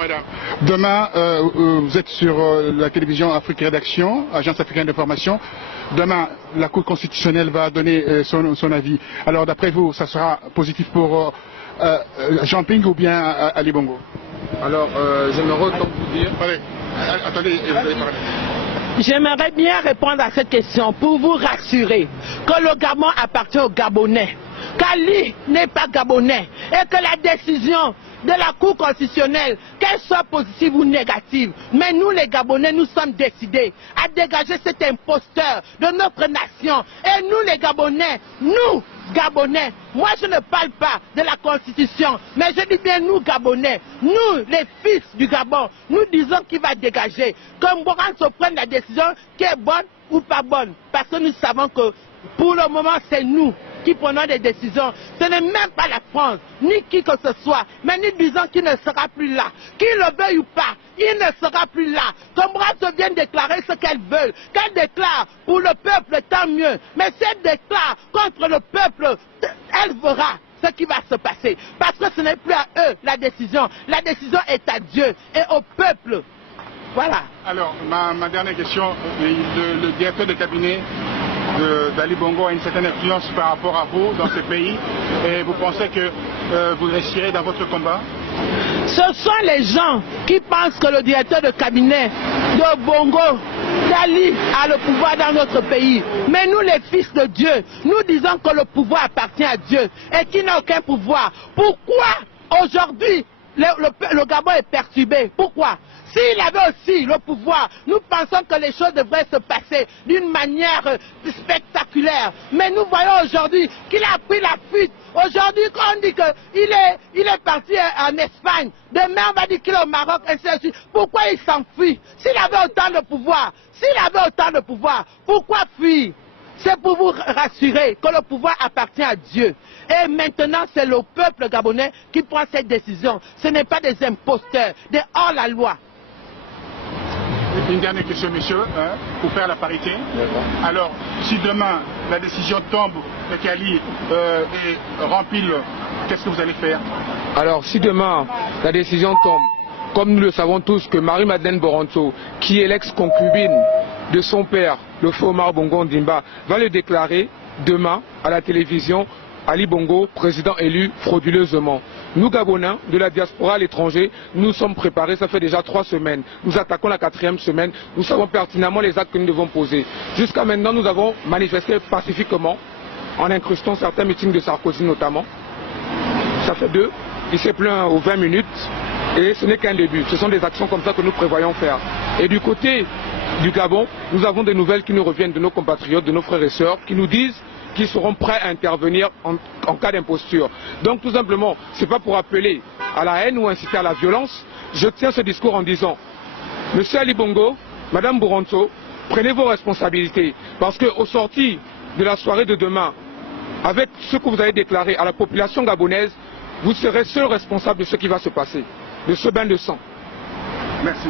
Madame. Demain, vous êtes sur la télévision Afrique Rédaction, agence africaine d'information. Demain, la Cour constitutionnelle va donner son avis. Alors, d'après vous, ça sera positif pour Jean Ping ou bien Ali Bongo? Alors, j'aimerais donc vous dire... Allez, attendez, vous allez parler. J'aimerais bien répondre à cette question pour vous rassurer que le Gabon appartient aux Gabonais, qu'Ali n'est pas Gabonais et que la décision de la Cour constitutionnelle, qu'elle soit positive ou négative, mais nous les Gabonais, nous sommes décidés à dégager cet imposteur de notre nation. Et nous les Gabonais, nous Gabonais, moi je ne parle pas de la Constitution, mais je dis bien nous Gabonais, nous les fils du Gabon, nous disons qu'il va dégager, que Mbouran se prenne la décision qui est bonne ou pas bonne, parce que nous savons que pour le moment c'est nous qui prenons des décisions. Ce n'est même pas la France, ni qui que ce soit, mais nous disons qu'il ne sera plus là. Qu'il le veuille ou pas, il ne sera plus là. Comme Brasse vient déclarer ce qu'elle veut, qu'elle déclare pour le peuple, tant mieux. Mais si elle déclare contre le peuple, elle verra ce qui va se passer. Parce que ce n'est plus à eux la décision. La décision est à Dieu et au peuple. Voilà. Alors, ma dernière question, le directeur de cabinet d'Ali Bongo a une certaine influence par rapport à vous dans ce pays, et vous pensez que vous réussirez dans votre combat? Ce sont les gens qui pensent que le directeur de cabinet de Bongo, d'Ali, a le pouvoir dans notre pays. Mais nous les fils de Dieu, nous disons que le pouvoir appartient à Dieu et qu'il n'a aucun pouvoir. Pourquoi aujourd'hui le Gabon est perturbé? Pourquoi? S'il avait aussi le pouvoir, nous pensons que les choses devraient se passer d'une manière spectaculaire. Mais nous voyons aujourd'hui qu'il a pris la fuite. Aujourd'hui, quand on dit qu'il est parti en Espagne, demain on va dire qu'il est au Maroc, et ainsi de suite. Pourquoi il s'enfuit? S'il avait autant de pouvoir, pourquoi fuir? C'est pour vous rassurer que le pouvoir appartient à Dieu. Et maintenant, c'est le peuple gabonais qui prend cette décision. Ce n'est pas des imposteurs, des hors-la-loi. Une dernière question, monsieur, pour faire la parité. Alors, si demain la décision tombe et qu'Ali est rempli, qu'est-ce que vous allez faire? Alors, si demain la décision tombe, comme nous le savons tous, que Marie-Madeleine Boronto, qui est l'ex-concubine de son père, le feu Omar Bongo Ondimba, va le déclarer demain à la télévision, Ali Bongo, président élu frauduleusement. Nous, Gabonais, de la diaspora à l'étranger, nous sommes préparés, ça fait déjà 3 semaines. Nous attaquons la 4e semaine, nous savons pertinemment les actes que nous devons poser. Jusqu'à maintenant, nous avons manifesté pacifiquement, en incrustant certains meetings de Sarkozy notamment. Ça fait 2, il s'est plaint aux 20 minutes, et ce n'est qu'un début. Ce sont des actions comme ça que nous prévoyons faire. Et du côté du Gabon, nous avons des nouvelles qui nous reviennent de nos compatriotes, de nos frères et sœurs, qui nous disent qu'ils seront prêts à intervenir en cas d'imposture. Donc tout simplement, ce n'est pas pour appeler à la haine ou inciter à la violence. Je tiens ce discours en disant, Monsieur Ali Bongo, Madame Boronto, prenez vos responsabilités. Parce qu'au sorti de la soirée de demain, avec ce que vous avez déclaré à la population gabonaise, vous serez seul responsable de ce qui va se passer, de ce bain de sang. Merci.